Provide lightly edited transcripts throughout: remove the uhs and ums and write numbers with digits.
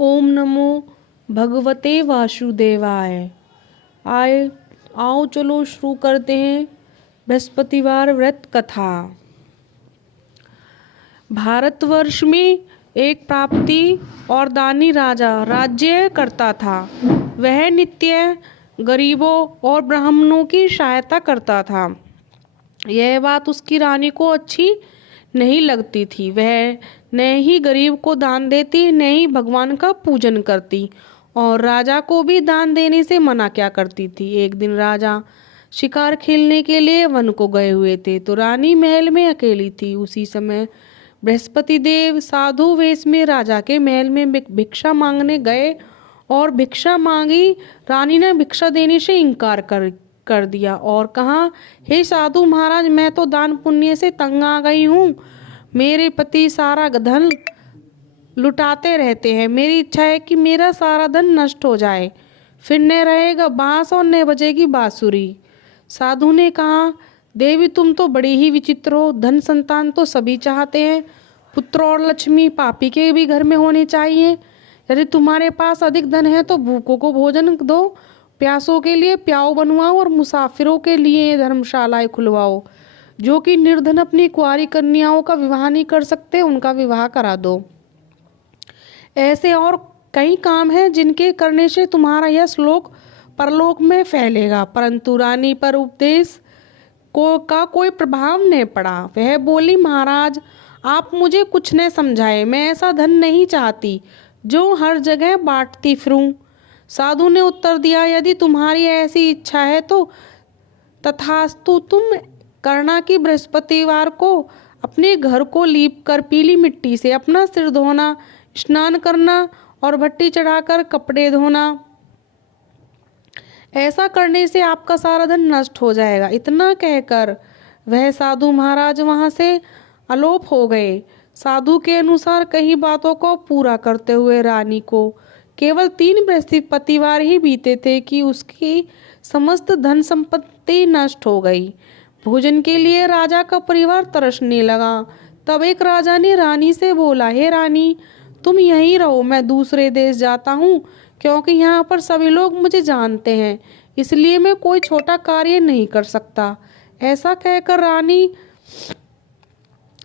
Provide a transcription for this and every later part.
ओम नमो भगवते वासुदेवाय। आओ चलो शुरू करते हैं बृहस्पतिवार व्रत कथा। भारतवर्ष में एक प्राप्ति और दानी राजा राज्य करता था। वह नित्य गरीबों और ब्राह्मणों की सहायता करता था। यह बात उसकी रानी को अच्छी नहीं लगती थी। वह न ही गरीब को दान देती, न ही भगवान का पूजन करती और राजा को भी दान देने से मना क्या करती थी। एक दिन राजा शिकार खेलने के लिए वन को गए हुए थे तो रानी महल में अकेली थी। उसी समय बृहस्पति देव साधु वेश में राजा के महल में भिक्षा मांगने गए और भिक्षा मांगी। रानी ने भिक्षा देने से इनकार कर दिया और कहा, हे साधु महाराज, मैं तो दान पुण्य से तंग आ गई हूँ। मेरे पति सारा धन लुटाते रहते हैं। मेरी इच्छा है कि मेरा सारा धन नष्ट हो जाए, फिर न रहेगा बांस और न बजेगी बांसुरी। साधु ने कहा, देवी तुम तो बड़ी ही विचित्र हो। धन संतान तो सभी चाहते हैं, पुत्र और लक्ष्मी पापी के भी घर में होने चाहिए। यदि तुम्हारे पास अधिक धन है तो भूखों को भोजन दो, प्यासों के लिए प्याऊ बनवाओ और मुसाफिरों के लिए धर्मशालाएं खुलवाओ। जो कि निर्धन अपनी कुंवारी कन्याओं का विवाह नहीं कर सकते, उनका विवाह करा दो। ऐसे और कई काम हैं जिनके करने से तुम्हारा यह श्लोक परलोक में फैलेगा। परंतु रानी पर उपदेश का कोई प्रभाव नहीं पड़ा। वह बोली, महाराज आप मुझे कुछ न समझाए। मैं ऐसा धन नहीं चाहती जो हर जगह बांटती फिरूं। साधु ने उत्तर दिया, यदि तुम्हारी ऐसी इच्छा है तो तथास्तु। तुम करना कि बृहस्पतिवार को अपने घर को लीप कर पीली मिट्टी से अपना सिर धोना, स्नान करना और भट्टी चढ़ाकर कपड़े धोना। ऐसा करने से आपका सारा धन नष्ट हो जाएगा। इतना कहकर वह साधु महाराज वहां से अलोप हो गए। साधु के अनुसार कई बातों को पूरा करते हुए रानी को केवल 3 बृहस्पतिवार ही बीते थे कि उसकी समस्त धन संपत्ति नष्ट हो गई। भोजन के लिए राजा का परिवार तरसने लगा। तब एक राजा ने रानी से बोला, हे रानी तुम यहीं रहो, मैं दूसरे देश जाता हूँ, क्योंकि यहाँ पर सभी लोग मुझे जानते हैं, इसलिए मैं कोई छोटा कार्य नहीं कर सकता। ऐसा कहकर रानी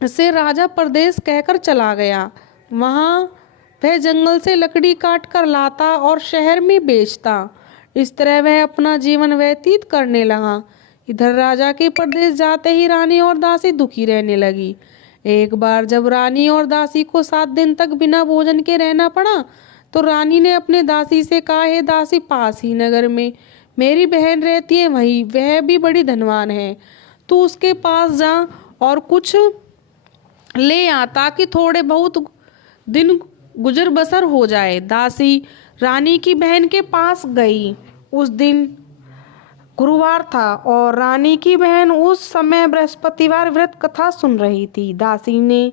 से राजा परदेश कहकर चला गया। वहाँ वह जंगल से लकड़ी काट कर लाता और शहर में बेचता। इस तरह वह अपना जीवन व्यतीत करने लगा। इधर राजा के परदेश जाते ही रानी और दासी दुखी रहने लगी। एक बार जब रानी और दासी को 7 दिन तक बिना भोजन के रहना पड़ा तो रानी ने अपने दासी से कहा, हे दासी, पास ही नगर में मेरी बहन रहती है, वही वह भी बड़ी धनवान है, तू उसके पास जा और कुछ ले आ ताकि थोड़े बहुत दिन गुजर बसर हो जाए। दासी रानी की बहन के पास गई। उस दिन गुरुवार था और रानी की बहन उस समय बृहस्पतिवार व्रत कथा सुन रही थी। दासी ने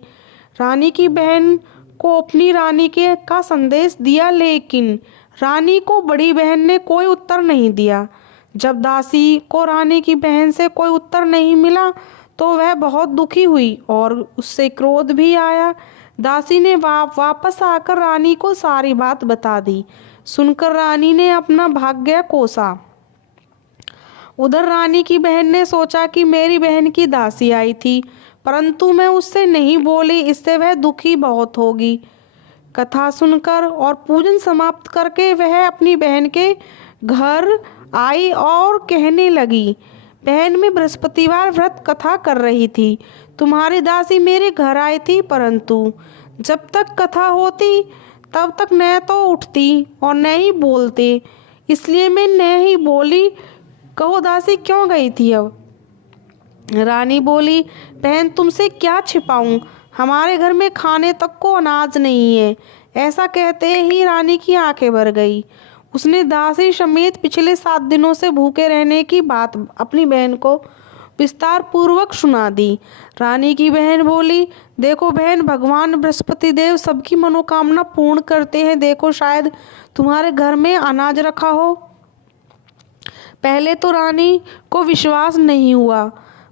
रानी की बहन को अपनी रानी के का संदेश दिया, लेकिन रानी को बड़ी बहन ने कोई उत्तर नहीं दिया। जब दासी को रानी की बहन से कोई उत्तर नहीं मिला तो वह बहुत दुखी हुई और उससे क्रोध भी आया। दासी ने वापस आकर रानी को सारी बात बता दी। सुनकर रानी ने अपना भाग्य कोसा। उधर रानी की बहन ने सोचा कि मेरी बहन की दासी आई थी, परंतु मैं उससे नहीं बोली, इससे वह दुखी बहुत होगी। कथा सुनकर और पूजन समाप्त करके वह अपनी बहन के घर आई और कहने लगी, बहन मैं बृहस्पतिवार व्रत कथा कर रही थी, तुम्हारी दासी मेरे घर आई थी, परंतु जब तक कथा होती तब तक न तो उठती और न ही बोलती, इसलिए मैं न ही बोली। कहो दासी क्यों गई थी? अब रानी बोली, बहन तुमसे क्या छिपाऊं, हमारे घर में खाने तक को अनाज नहीं है। ऐसा कहते ही रानी की आंखें भर गई। उसने दासी समेत पिछले 7 दिनों से भूखे रहने की बात अपनी बहन को विस्तार पूर्वक सुना दी। रानी की बहन बोली, देखो बहन, भगवान बृहस्पति देव सबकी मनोकामना पूर्ण करते हैं। देखो शायद तुम्हारे घर में अनाज रखा हो। पहले तो रानी को विश्वास नहीं हुआ,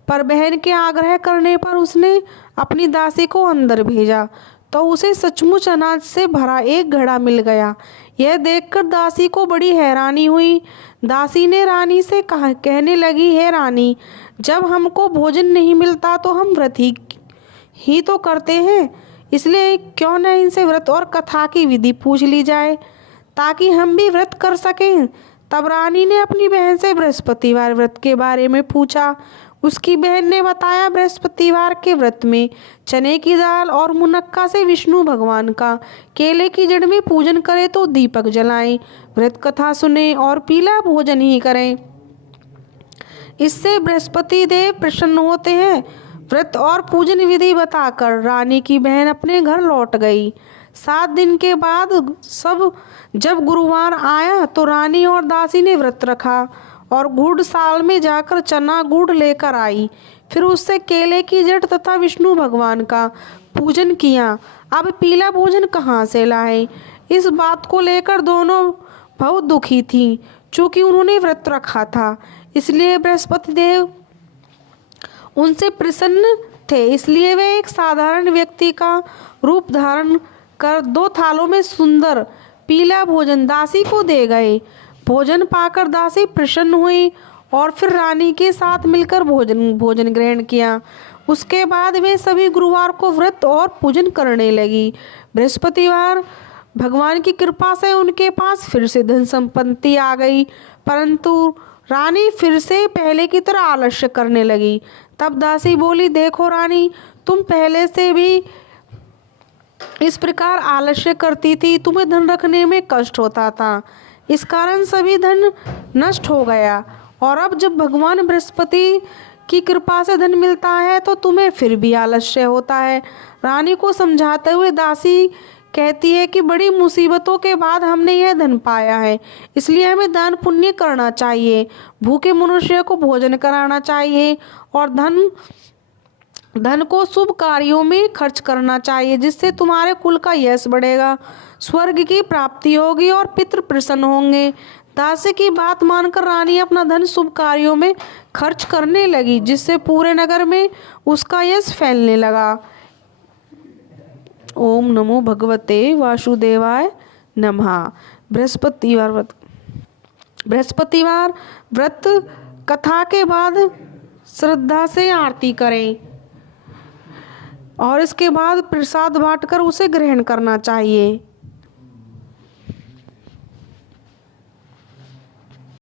पर बहन के आग्रह करने पर उसने अपनी दासी को अंदर भेजा। तो उसे सचमुच अनाज से भरा एक घड़ा मिल गया। यह देखकर दासी को बड़ी हैरानी हुई। दासी ने रानी से कहने लगी, हे रानी, जब हमको भोजन नहीं मिलता तो हम व्रत ही तो करते हैं, इसलिए क्यों न इनसे व्रत और कथा की विधि पूछ ली जाए ताकि हम भी व्रत कर सकें। तब रानी ने अपनी बहन से बृहस्पतिवार व्रत के बारे में पूछा। उसकी बहन ने बताया, बृहस्पतिवार के व्रत में चने की दाल और मुनक्का से विष्णु भगवान का, केले की जड़ में पूजन करें तो दीपक जलाएं, व्रत कथा सुने और पीला भोजन ही करें, इससे बृहस्पति देव प्रसन्न होते हैं। व्रत और पूजन विधि बताकर रानी की बहन अपने घर लौट गई। 7 दिन के बाद जब गुरुवार आया तो रानी और दासी ने व्रत रखा और गुड़ साल में जाकर चना गुड़ लेकर आई। फिर उससे केले की जड़ तथा विष्णु भगवान का पूजन किया। अब पीला भोजन कहाँ से लाए? इस बात को लेकर दोनों बहुत दुखी थीं। चूँकि उन्होंने व्रत रखा था इसलिए बृहस्पति देव उनसे प्रसन्न थे, इसलिए वे एक साधारण व्यक्ति का रूप धारण कर 2 थालों में सुंदर पीला भोजन दासी को दे गए। भोजन पाकर दासी प्रसन्न हुई और फिर रानी के साथ मिलकर भोजन ग्रहण किया। उसके बाद वे सभी गुरुवार को व्रत और पूजन करने लगी। बृहस्पतिवार भगवान की कृपा से उनके पास फिर से धन संपत्ति आ गई, परंतु रानी फिर से पहले की तरह आलस्य करने लगी। तब दासी बोली, देखो रानी, तुम पहले से भी इस प्रकार आलस्य करती थी, तुम्हें धन रखने में कष्ट होता था, इस कारण सभी धन नष्ट हो गया, और अब जब भगवान बृहस्पति की कृपा से धन मिलता है तो तुम्हें फिर भी आलस्य होता है। रानी को समझाते हुए दासी कहती है कि बड़ी मुसीबतों के बाद हमने यह धन पाया है, इसलिए हमें दान पुण्य करना चाहिए, भूखे मनुष्य को भोजन कराना चाहिए और धन को शुभ कार्यों में खर्च करना चाहिए, जिससे तुम्हारे कुल का यश बढ़ेगा, स्वर्ग की प्राप्ति होगी और पितृ प्रसन्न होंगे। दासी की बात मानकर रानी अपना धन शुभ कार्यों में खर्च करने लगी, जिससे पूरे नगर में उसका यश फैलने लगा। ओम नमो भगवते वासुदेवाय नमः। बृहस्पतिवार व्रत कथा के बाद श्रद्धा से आरती करें और इसके बाद प्रसाद बांटकर उसे ग्रहण करना चाहिए।